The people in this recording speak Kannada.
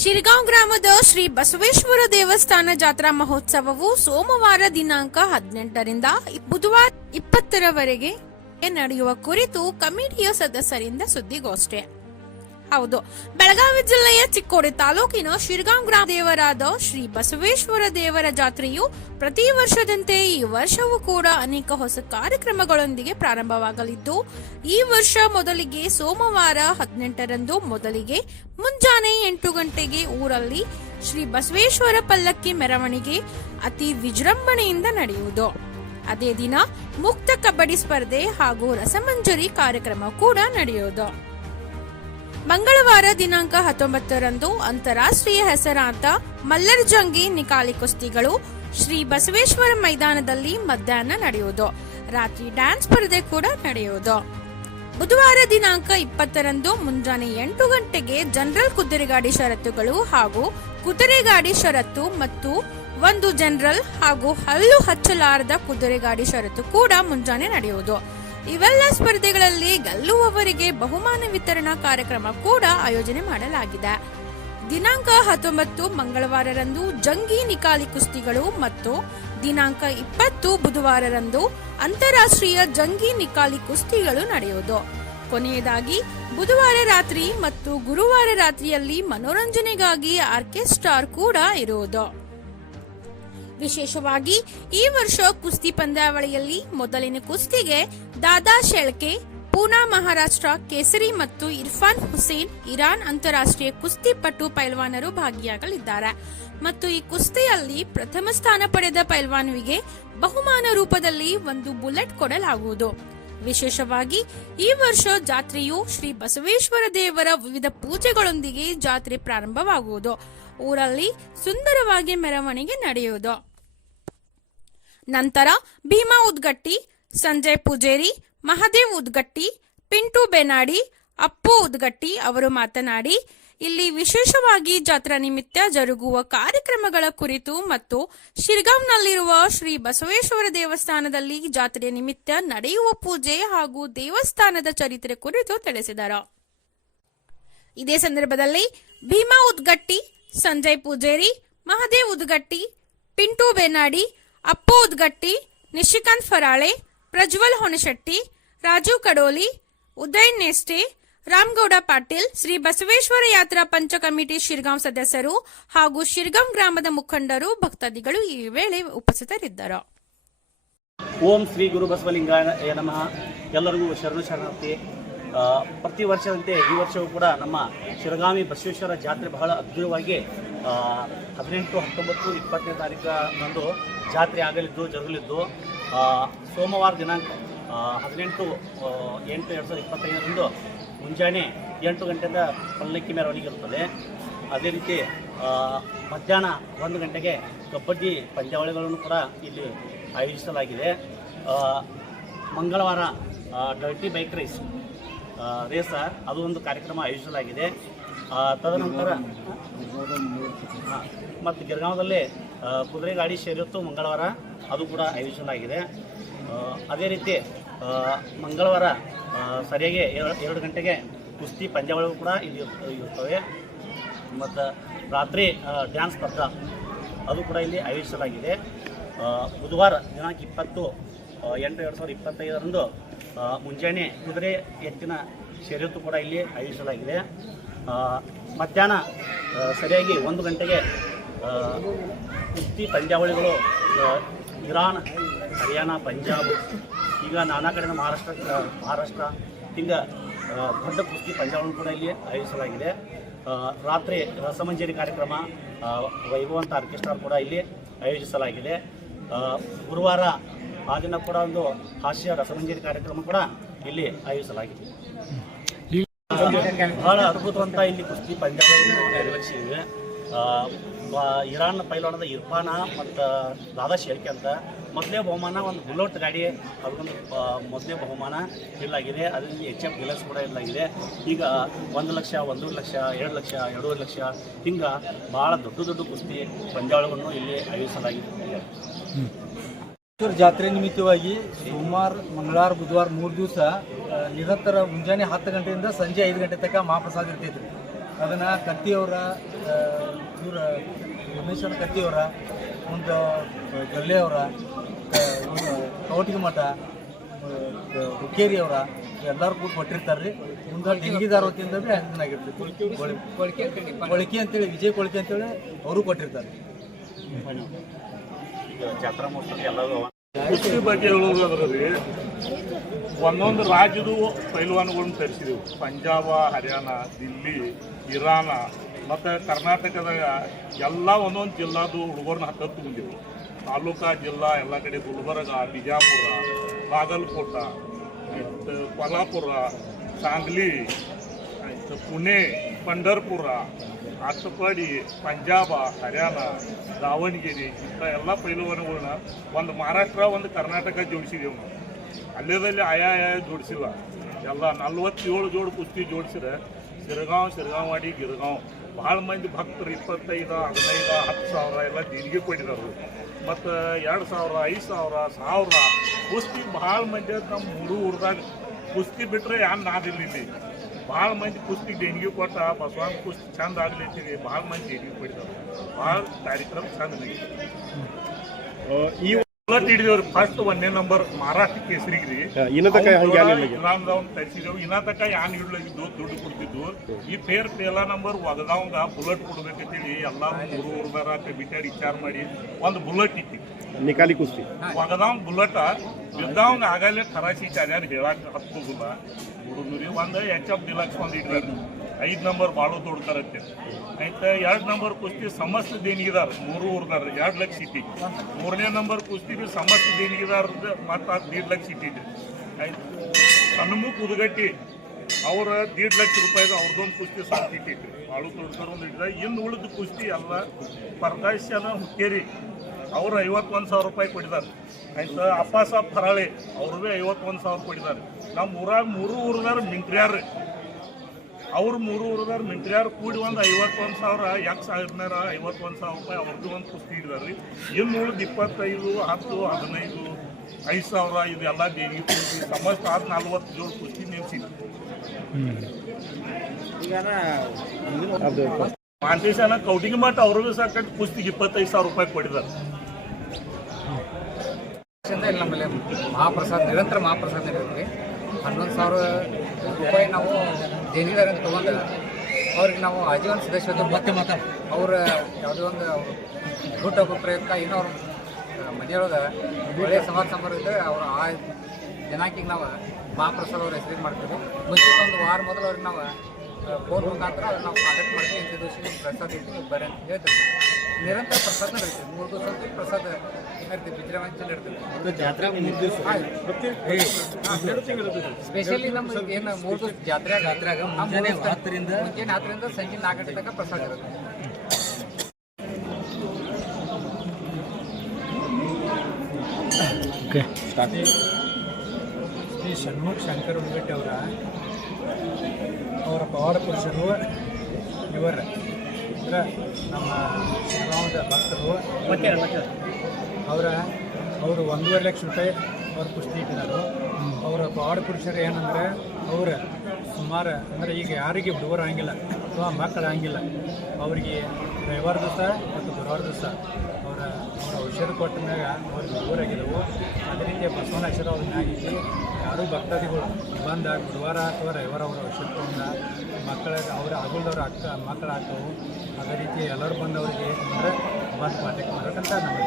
ಶಿರಗಾಂವ್ ಗ್ರಾಮದ ಶ್ರೀ ಬಸವೇಶ್ವರ ದೇವಸ್ಥಾನ ಜಾತ್ರಾ ಮಹೋತ್ಸವವು ಸೋಮವಾರ ದಿನಾಂಕ 18ರಿಂದ ಬುಧವಾರ 20ರವರೆಗೆ ನಡೆಯುವ ಕುರಿತು ಕಮಿಟಿಯ ಸದಸ್ಯರಿಂದ ಸುದ್ದಿಗೋಷ್ಠಿ. ಹೌದು, ಬೆಳಗಾವಿ ಜಿಲ್ಲೆಯ ಚಿಕ್ಕೋಡಿ ತಾಲೂಕಿನ ಶಿರಗಾಂವ್ ಗ್ರಾಮ ದೇವರಾದ ಶ್ರೀ ಬಸವೇಶ್ವರ ದೇವರ ಜಾತ್ರೆಯು ಪ್ರತಿ ವರ್ಷದಂತೆ ಈ ವರ್ಷವೂ ಕೂಡ ಅನೇಕ ಹೊಸ ಕಾರ್ಯಕ್ರಮಗಳೊಂದಿಗೆ ಪ್ರಾರಂಭವಾಗಲಿದ್ದು, ಈ ವರ್ಷ ಮೊದಲಿಗೆ ಸೋಮವಾರ 18ರಂದು ಮೊದಲಿಗೆ ಮುಂಜಾನೆ 8 ಗಂಟೆಗೆ ಊರಲ್ಲಿ ಶ್ರೀ ಬಸವೇಶ್ವರ ಪಲ್ಲಕ್ಕಿ ಮೆರವಣಿಗೆ ಅತಿ ವಿಜೃಂಭಣೆಯಿಂದ ನಡೆಯುವುದು. ಅದೇ ದಿನ ಮುಕ್ತ ಕಬಡ್ಡಿ ಸ್ಪರ್ಧೆ ಹಾಗೂ ರಸಮಂಜರಿ ಕಾರ್ಯಕ್ರಮ ಕೂಡ ನಡೆಯುವುದು. ಮಂಗಳವಾರ ದಿನಾಂಕ 19ರಂದು ಅಂತಾರಾಷ್ಟ್ರೀಯ ಹೆಸರಾಂತ ಮಲ್ಲರ್ಜಂಗಿ ನಿಕಾಲಿ ಕುಸ್ತಿಗಳು ಶ್ರೀ ಬಸವೇಶ್ವರ ಮೈದಾನದಲ್ಲಿ ಮಧ್ಯಾಹ್ನ ನಡೆಯುವುದು. ರಾತ್ರಿ ಡ್ಯಾನ್ಸ್ ಸ್ಪರ್ಧೆ ಕೂಡ ನಡೆಯುವುದು. ಬುಧವಾರ ದಿನಾಂಕ 20ರಂದು ಮುಂಜಾನೆ 8 ಗಂಟೆಗೆ ಜನರಲ್ ಕುದುರೆಗಾಡಿ ಷರತ್ತುಗಳು ಹಾಗೂ ಕುದುರೆಗಾಡಿ ಷರತ್ತು ಮತ್ತು ಒಂದು ಜನರಲ್ ಹಾಗೂ ಹಲ್ಲು ಹಚ್ಚಲಾರದ ಕುದುರೆಗಾಡಿ ಷರತ್ತು ಕೂಡ ಮುಂಜಾನೆ ನಡೆಯುವುದು. ಇವೆಲ್ಲ ಸ್ಪರ್ಧೆಗಳಲ್ಲಿ ಗೆಲ್ಲುವವರಿಗೆ ಬಹುಮಾನ ವಿತರಣಾ ಕಾರ್ಯಕ್ರಮ ಕೂಡ ಆಯೋಜನೆ ಮಾಡಲಾಗಿದೆ. ದಿನಾಂಕ 19 ಮಂಗಳವಾರರಂದು ಜಂಗಿ ನಿಕಾಲಿ ಕುಸ್ತಿಗಳು ಮತ್ತು ದಿನಾಂಕ 20 ಬುಧವಾರರಂದು ಅಂತಾರಾಷ್ಟ್ರೀಯ ಜಂಗಿ ನಿಕಾಲಿ ಕುಸ್ತಿಗಳು ನಡೆಯುವುದು. ಕೊನೆಯದಾಗಿ ಬುಧವಾರ ರಾತ್ರಿ ಮತ್ತು ಗುರುವಾರ ರಾತ್ರಿಯಲ್ಲಿ ಮನೋರಂಜನೆಗಾಗಿ ಆರ್ಕೆಸ್ಟ್ರಾ ಕೂಡ ಇರುವುದು. ವಿಶೇಷವಾಗಿ ಈ ವರ್ಷ ಕುಸ್ತಿ ಪಂದ್ಯಾವಳಿಯಲ್ಲಿ ಮೊದಲಿನ ಕುಸ್ತಿಗೆ ದಾದಾ ಶೆಳ್ಕೆ ಪೂನಾ ಮಹಾರಾಷ್ಟ್ರ ಕೇಸರಿ ಮತ್ತು ಇರ್ಫಾನ್ ಹುಸೇನ್ ಇರಾನ್ ಅಂತಾರಾಷ್ಟ್ರೀಯ ಕುಸ್ತಿಪಟು ಪೈಲ್ವಾನರು ಭಾಗಿಯಾಗಲಿದ್ದಾರೆ ಮತ್ತು ಈ ಕುಸ್ತಿಯಲ್ಲಿ ಪ್ರಥಮ ಸ್ಥಾನ ಪಡೆದ ಪೈಲ್ವಾನ್ವಿಗೆ ಬಹುಮಾನ ರೂಪದಲ್ಲಿ ಒಂದು ಬುಲೆಟ್ ಕೊಡಲಾಗುವುದು. ವಿಶೇಷವಾಗಿ ಈ ವರ್ಷ ಜಾತ್ರೆಯು ಶ್ರೀ ಬಸವೇಶ್ವರ ದೇವರ ವಿವಿಧ ಪೂಜೆಗಳೊಂದಿಗೆ ಜಾತ್ರೆ ಪ್ರಾರಂಭವಾಗುವುದು. ಊರಲ್ಲಿ ಸುಂದರವಾಗಿ ಮೆರವಣಿಗೆ ನಡೆಯುವುದು. ನಂತರ ಭೀಮಾ ಉದ್ಗಟ್ಟಿ, ಸಂಜಯ್ ಪೂಜೇರಿ, ಮಹಾದೇವ್ ಉದ್ಗಟ್ಟಿ, ಪಿಂಟು ಬೆನಾಡಿ, ಅಪ್ಪು ಉದ್ಗಟ್ಟಿ ಅವರು ಮಾತನಾಡಿ, ಇಲ್ಲಿ ವಿಶೇಷವಾಗಿ ಜಾತ್ರಾ ನಿಮಿತ್ತ ಜರುಗುವ ಕಾರ್ಯಕ್ರಮಗಳ ಕುರಿತು ಮತ್ತು ಶಿರಗಾಂವ್ನಲ್ಲಿರುವ ಶ್ರೀ ಬಸವೇಶ್ವರ ದೇವಸ್ಥಾನದಲ್ಲಿ ಜಾತ್ರೆ ನಿಮಿತ್ತ ನಡೆಯುವ ಪೂಜೆ ಹಾಗೂ ದೇವಸ್ಥಾನದ ಚರಿತ್ರೆ ಕುರಿತು ತಿಳಿಸಿದರು. ಇದೇ ಸಂದರ್ಭದಲ್ಲಿ ಭೀಮಾ ಉದ್ಗಟ್ಟಿ, ಸಂಜಯ್ ಪೂಜೇರಿ, ಮಹಾದೇವ್ ಉದ್ಗಟ್ಟಿ, ಪಿಂಟು ಬೆನಾಡಿ, ಅಪ್ಪು ಉದ್ಗಟ್ಟಿ, ನಿಶಿಕಾಂತ್ ಫರಾಳೆ, ಪ್ರಜ್ವಲ್ ಹೊನಶೆಟ್ಟಿ, ರಾಜು ಕಡೋಲಿ, ಉದಯ್ ನೆಸ್ಟೆ, ರಾಮಗೌಡ ಪಾಟೀಲ್, ಶ್ರೀ ಬಸವೇಶ್ವರ ಯಾತ್ರಾ ಪಂಚ ಕಮಿಟಿ ಶಿರಗಾಂವ್ ಸದಸ್ಯರು ಹಾಗೂ ಶಿರಗಾಂವ್ ಗ್ರಾಮದ ಮುಖಂಡರು ಭಕ್ತಾದಿಗಳು ಈ ವೇಳೆ ಉಪಸ್ಥಿತರಿದ್ದರು. ಓಂ ಶ್ರೀ ಗುರು ಬಸವಲಿಂಗಾಯ ನಮಃ. ಎಲ್ಲರಿಗೂ ಶರಣಾರ್ಥಿ. ಪ್ರತಿ ವರ್ಷದಂತೆ ಈ ವರ್ಷವೂ ಕೂಡ ನಮ್ಮ ಶಿರಗಾಮಿ ಬಸವೇಶ್ವರ ಜಾತ್ರೆ ಬಹಳ ಅದ್ಭುತವಾಗಿ 18, 19, 20ನೇ ತಾರೀಕಂದು ಜಾತ್ರೆ ಜರುಗಲಿದ್ದು ಸೋಮವಾರ ದಿನಾಂಕ 18/8/2025ರಂದು ಮುಂಜಾನೆ 8 ಗಂಟೆಯಿಂದ ಪಲ್ಲಕ್ಕಿ ಮೆರವಣಿಗೆ ಇರುತ್ತದೆ. ಅದೇ ರೀತಿ ಮಧ್ಯಾಹ್ನ 1 ಗಂಟೆಗೆ ಕಬಡ್ಡಿ ಪಂದ್ಯಾವಳಿಗಳನ್ನು ಕೂಡ ಇಲ್ಲಿ ಆಯೋಜಿಸಲಾಗಿದೆ. ಮಂಗಳವಾರ ಡರ್ಟಿ ಬೈಕ್ ರೇಸ್ ಅದು ಒಂದು ಕಾರ್ಯಕ್ರಮ ಆಯೋಜಿಸಲಾಗಿದೆ. ತದನಂತರ ಮತ್ತು ಗಿರ್ಗಾಂವದಲ್ಲಿ ಕುದುರೆಗಾಡಿ ಷರತ್ತು ಮಂಗಳವಾರ ಅದು ಕೂಡ ಆಯೋಜಿಸಲಾಗಿದೆ. ಅದೇ ರೀತಿ ಮಂಗಳವಾರ ಸರಿಯಾಗಿ 2 ಗಂಟೆಗೆ ಕುಸ್ತಿ ಪಂದ್ಯಾವಳಿಗಳು ಕೂಡ ಇಲ್ಲಿ ಇರ್ತವೆ. ಮತ್ತು ರಾತ್ರಿ ಡ್ಯಾನ್ಸ್ ಸ್ಪರ್ಧಾ ಅದು ಕೂಡ ಇಲ್ಲಿ ಆಯೋಜಿಸಲಾಗಿದೆ. ಬುಧವಾರ ದಿನಾಂಕ 20/8/2025ರಂದು ಮುಂಜಾನೆ ಕುದುರೆ ಎತ್ತಿನ ಷರತ್ತು ಕೂಡ ಇಲ್ಲಿ ಆಯೋಜಿಸಲಾಗಿದೆ. ಮಧ್ಯಾಹ್ನ ಸರಿಯಾಗಿ 1 ಗಂಟೆಗೆ ಕುಸ್ತಿ ಪಂದ್ಯಾವಳಿಗಳು ಇರಾನ್, ಹರಿಯಾಣ, ಪಂಜಾಬ್, ಈಗ ನಾನಾ ಕಡೆ ಮಹಾರಾಷ್ಟ್ರ ಹಿಂಗೆ ದೊಡ್ಡ ಕುಸ್ತಿ ಪಂದ್ಯಾವಳಿಗಳು ಕೂಡ ಇಲ್ಲಿ ಆಯೋಜಿಸಲಾಗಿದೆ. ರಾತ್ರಿ ರಸಮಂಜರಿ ಕಾರ್ಯಕ್ರಮ, ವೈಭವಂತ ಆರ್ಕೆಸ್ಟ್ರಾ ಕೂಡ ಇಲ್ಲಿ ಆಯೋಜಿಸಲಾಗಿದೆ. ಗುರುವಾರ ಆ ದಿನ ಕೂಡ ಒಂದು ಹಾಸ್ಯ ರಸಮಂಜರಿ ಕಾರ್ಯಕ್ರಮ ಕೂಡ ಇಲ್ಲಿ ಆಯೋಜಿಸಲಾಗಿದೆ. ಬಹಳ ಅದ್ಭುತವಂತ ಇಲ್ಲಿ ಕುಸ್ತಿ ಪಂದ್ಯಾವಳಿಗಳು ನೆರವೇರಿಸಿವೆ. ಇರಾನ್ ಪೈಲ್ವಾನದ ಇರ್ಫಾನ ಮತ್ತು ದಾದಾ ಶೇಲ್ಕೆ ಅಂತ ಮೊದಲೇ ಬಹುಮಾನ ಒಂದು ಬುಲೆಟ್ ಗಾಡಿ ಅದಕ್ಕೊಂದು ಮೊದಲೇ ಬಹುಮಾನ ಇರಲಾಗಿದೆ. ಅದರಲ್ಲಿ HF ಗಿಲಸ್ ಕೂಡ ಇರಲಾಗಿದೆ. ಈಗ 1 ಲಕ್ಷ, 1.5 ಲಕ್ಷ, 2 ಲಕ್ಷ, 2.5 ಲಕ್ಷ ಹಿಂಗೆ ಭಾಳ ದೊಡ್ಡ ಕುಸ್ತಿ ಪಂದ್ಯಾವಳಿಗಳನ್ನು ಇಲ್ಲಿ ಆಯೋಜಿಸಲಾಗಿದೆ. ಜಾತ್ರೆ ನಿಮಿತ್ತವಾಗಿ ಸೋಮವಾರ, ಮಂಗಳವಾರ, ಬುಧವಾರ 3 ದಿವಸ ನಿರಂತರ ಮುಂಜಾನೆ 10 ಗಂಟೆಯಿಂದ ಸಂಜೆ 5 ಗಂಟೆ ತನಕ ಮಹಾಪ್ರಸಾದ ಇರ್ತೈತ್ರಿ. ಅದನ್ನು ಕತ್ತಿಯವರ ಇವರ ರಮೇಶ್ವರ ಕತ್ತಿಯವರ ಮುಂದೆ ಗಲ್ಲೆಯವರ ಕವಟಿಗೆ ಮಠ ಹುಕ್ಕೇರಿಯವರ ಎಲ್ಲರೂ ಕೂಡ ಕೊಟ್ಟಿರ್ತಾರೆ ರೀ. ಮುಂದೆ ಡೆಂಗಿದಾರ ವತಿಯಿಂದ ಭೀ ಆಕ್ಸಿಡೆಂಟ್ ಆಗಿರ್ತೈತಿ. ಕೊಳಕೆ ಅಂತೇಳಿ ವಿಜಯ್ ಕೊಳಕೆ ಅಂತೇಳಿ ಅವರು ಕೊಟ್ಟಿರ್ತಾರೆ. ಈಗ ಜಾತ್ರಾ ಮಹೋತ್ಸವ ಎಲ್ಲರೂ ಕುಸ್ತಿ ಬಗ್ಗೆ ಹೇಳೋದಾದ್ರೆ ಒಂದೊಂದು ರಾಜ್ಯದ ಪೈಲ್ವಾನ್ಗಳನ್ನ ತರಿಸಿದೆವು. ಪಂಜಾಬ, ಹರಿಯಾಣ, ದಿಲ್ಲಿ, ಇರಾನ ಮತ್ತು ಕರ್ನಾಟಕದಾಗ ಎಲ್ಲ ಒಂದೊಂದು ಜಿಲ್ಲಾದು ಹುಡುಗರನ್ನ ಹತ್ತತ್ತು ತುಂಬಿದೆವು. ತಾಲೂಕಾ ಜಿಲ್ಲಾ ಎಲ್ಲ ಕಡೆ ಗುಲ್ಬರ್ಗ, ಬಿಜಾಪುರ, ಬಾಗಲಕೋಟ, ಮತ್ತು ಕೊಲ್ಹಾಪುರ, सांगली, पुणे, पंढरपूर, आटपाडी, पंजाब, हरियाण, दावणಗೆರೆ ಇಂಥ ಎಲ್ಲ ಪೈಲುವಾನಗಳನ್ನ ಒಂದು ಮಹಾರಾಷ್ಟ್ರ ಒಂದು ಕರ್ನಾಟಕ ಜೋಡಿಸಿದೆವು ನಾವು. ಅಲ್ಲೇದಲ್ಲಿ ಆಯಾ ಜೋಡಿಸಿಲ್ಲ. ಎಲ್ಲ 47 ಜೋಡು ಕುಸ್ತಿ ಜೋಡಿಸಿದ್ರೆ ಶಿರಗಾಂವ್, ಗಿರಗಾಂವ್ ಭಾಳ ಮಂದಿ ಭಕ್ತರು 25, 15, 10,000 ಎಲ್ಲ ದೇಣಿಗೆ ಕೊಟ್ಟಿದ್ದಾರೆ. ಮತ್ತು 2,000, 5,000, 1,000 ಕುಸ್ತಿ ಭಾಳ ಮಂದಿ ನಮ್ಮ 3 ಊರದಾಗ ಕುಸ್ತಿ ಬಿಟ್ಟರೆ ಯಾರು ನಾದಿಲ್ಲ. ಇಲ್ಲಿ ಭಾಳ ಮಂದಿ ಕುಸ್ತಿ ದೇಣಿಗೆ ಕೊಟ್ಟ ಬಸವನ ಕುಸ್ತಿ ಚಂದ ಆಗ್ಲಿಕ್ಕೆ ಭಾಳ ಮಂದಿ ದೇಣಿಗೆ ಕೊಟ್ಟಿದ್ದಾರೆ. ಭಾಳ ಕಾರ್ಯಕ್ರಮ ಚಂದ ನಡೀತದೆ. ಈ ಬುಲೆಟ್ ಹಿಡಿದೇವ್ರಿ ಫಸ್ಟ್ 1ನೇ ನಂಬರ್ ಮಹಾರಾಷ್ಟ್ರ ಕೇಸರಿಗೆ ರೀ. ಇರಾನ್ದವ್ನ ತರಿಸಿದೆವು. ಇನ್ನ ತಕ ಯಾನ್ ಹಿಡ್ಲಾಗಿದ್ದು ದುಡ್ಡು ಕೊಡ್ತಿದ್ದು. ಈ ಪೇಲಾ ನಂಬರ್ ಒಗದಾವಂಗ ಬುಲೆಟ್ ಕೊಡ್ಬೇಕಂತೇಳಿ ಎಲ್ಲ 3 ಊರ್ದಾರ ಕಮಿಟಿಯಾಗಿ ವಿಚಾರ ಮಾಡಿ ಒಂದು ಬುಲೆಟ್ ಇಟ್ಟಿ ನಿಕಾಲಿ ಕುಸ್ತಿ ಒಗದಾವ್ ಬುಲೆಟ್ ಬಿದ್ದಾವಂಗ ಆಗಲೇ ಖರಾಸಿ ಚಾರ್ಯಾರು ಹೇಳಕ್ಕೆ ಹತ್ತೋದಿಲ್ಲ. ಹುಡುಗರಿ ಒಂದು HF ಡಿಲಕ್ಸ್ ಒಂದು ಇಡ್ತಾರೆ. 5 ನಂಬರ್ ಬಾಳು ತೋಡ್ತಾರಂತೆ. ಆಯ್ತು 2 ನಂಬರ್ ಕುಸ್ತಿ ಸಮಸ್ತ ದೇಣಿಗೆದಾರ 3 ಊರ್ದಾರ 2 ಲಕ್ಷ ಇಟ್ಟಿ. 3ನೇ ನಂಬರ್ ಕುಸ್ತಿ ಭೀ ಸಮಸ್ತ ದೇಣಿಗೆದಾರದ ಮತ್ತು 1.5 ಲಕ್ಷ ಇಟ್ಟಿದ್ದೆ. ಆಯ್ತು ಸಣ್ಣಮುಖ ಉದ್ಗಟ್ಟಿ ಅವ್ರ 1.5 ಲಕ್ಷ ರೂಪಾಯಿದು ಅವ್ರದ್ದೊಂದು ಕುಸ್ತಿ ಸಾಕು ಇಟ್ಟಿದ್ರಿ. ಬಾಳು ತೋಡ್ತಾರ ಒಂದು ಇಟ್ಟಿದ. ಇನ್ನು ಉಳಿದ ಕುಸ್ತಿ ಎಲ್ಲ ಪರದಾಶನ ಹುಕ್ಕೇರಿ ಅವರು 51,000 ರೂಪಾಯಿ ಕೊಟ್ಟಿದ್ದಾರೆ. ಆಯ್ತು ಅಪ್ಪಾಸಾಬ್ ಫರಾಳೆ ಅವ್ರು ಭೀ 51,000 ಕೊಟ್ಟಿದ್ದಾರೆ. ನಮ್ಮ ಊರಾಗ 3 ಊರದಾರ ಮಿಂಟ್ರ್ಯಾರ ಅವ್ರು 3 ಊರದಾರ ಮಿಂಟ್ರ್ಯಾರು ಕೂಡಿ ಒಂದು 51,000 ಸಾವಿರನಾರ 51,000 ರೂಪಾಯಿ ಅವ್ರದ್ದು ಒಂದು ಕುಸ್ತಿ ಇದ್ದಾರೆ ರೀ. ಇನ್ನು ಉಳಿದು 25, 10, 15, 5,000 ಇದೆಲ್ಲ ದೇಣಿಗೆ ಕುಸ್ತಿ ಸಮಸ್ತ 40 ಜೋಡು ಕುಸ್ತಿ ನಿಲ್ಸಿದ್ವಿ. ಮಾಂತೇಶನ ಕೌಟಿಗೆ ಮಠ ಅವ್ರಿಗೂ ಸಾಕಟ್ಟು ಕುಸ್ತಿಗೆ 25,000 ರೂಪಾಯಿ ಕೊಟ್ಟಿದ್ದಾರೆ. ನಮ್ಮಲ್ಲಿ ಮಹಾಪ್ರಸಾದ ನಿರಂತರ ಮಹಾಪ್ರಸಾದ ನಡೆಯುತ್ತೆ. 11,000 ರೂಪಾಯಿ ನಾವು ದೇಣಿಗೆದಾರ ತೊಗೊಂಡು ಅವ್ರಿಗೆ ನಾವು ಆಜೀವನ ಸದಸ್ಯತ್ವ ಮತ್ತೆ ಅವ್ರ ಯಾವುದೋ ಒಂದು ಹುಟ್ಟುಹಬ್ಬ ಪ್ರಯುಕ್ತ ಇನ್ನೂ ಅವ್ರ ಮನೆಯೊಳಗೆ ಒಳ್ಳೆಯ ಸಮಾರಂಭ ಇದ್ದರೆ ಅವರು ಆ ದಿನಾಂಕಿಗೆ ನಾವು ಮಹಾಪ್ರಸಾದ ಅವ್ರ ಹೆಸರಿಗೆ ಮಾಡ್ತೀವಿ. ಮುಂಚಿತ ಒಂದು ವಾರ ಮೊದಲು ಅವ್ರಿಗೆ ನಾವು ಫೋನ್ ಮುಖಾಂತರ ನಾವು ಕಾಂಟ್ಯಾಕ್ಟ್ ಮಾಡ್ತೀವಿ. ಇಂಥ ದಿವಸ ನಿಮ್ಮ ಪ್ರಸಾದ ಇರ್ತೀವಿ ಬರೀ ಅಂತ ಹೇಳ್ತೀವಿ. ನಿರಂತರ ಪ್ರಸಾದ ನಡೀತೀವಿ. 3 ದಿವಸ ಪ್ರಸಾದ ಇರ್ತೀವಿ. ವಿಜೃಂಭಣೆ ಇರ್ತೀವಿ. ಸ್ಪೆಷಲಿ ನಮ್ಗೆ ಏನು 3 ದಿವಸ ಜಾತ್ರೆಯಾಗ ಮುಂಜಾನೆ 10ರಿಂದ ಸಂಜೆ 4 ಗಂಟೆ ತನಕ ಪ್ರಸಾದ ಇರುತ್ತೆ. ಶ್ರೀ ಷಣ್ಮುಖ ಶಂಕರ ಉಳ್ಗಟ್ಟಿ ಅವರ ಪವಾಡ ಪುರುಷರು ಇವರ ಅಂದ್ರೆ ನಮ್ಮ ಶಿವರಾಮದ ಭಕ್ತರು. ಅವರು 1.5 ಲಕ್ಷ ರೂಪಾಯಿ ಅವ್ರ ಕುಸ್ತಿ ಇಟ್ಟಿದ್ದಾರೆ. ಅವರ ಪವಾಡ ಪುರುಷರು ಏನಂದರೆ ಅವರು ಸುಮಾರು ಅಂದರೆ ಈಗ ಯಾರಿಗೆ ಹುಡುಗರು ಆಗಂಗಿಲ್ಲ ಅಥವಾ ಮಕ್ಕಳು ಆಗಂಗಿಲ್ಲ ಅವರಿಗೆ ರವಿವಾರ ದಿವಸ ಮತ್ತು ಗುರುವಾರ ದಿವಸ ಅವರ ಔಷಧ ಕೊಟ್ಟ ಮ್ಯಾಗ ಅವ್ರಿಗೆ ಹುಡುಗರಾಗಿದ್ದವು. ಅದೇ ರೀತಿ ಬಸವನ ಅಕ್ಷರ ಅವ್ರ ಮ್ಯಾಗಿದ್ದು ಯಾರೂ ಭಕ್ತಾದಿಗಳು ಬಂದ ಗುರುವಾರ ಅಥವಾ ರವಿವಾರ ಅವರ ಔಷಧ ತೊಗೊಂಡ ಮಕ್ಕಳಿಗೆ ಅವ್ರ ಮಕ್ಕಳು ಆಗ್ತವು. ಅದೇ ರೀತಿ ಎಲ್ಲರೂ ಬಂದವರಿಗೆ ಅಂದರೆ ಬಂದು ಪಾಠಕ್ಕೆ ಮಾಡಬೇಕಂತ ನಮಗೆ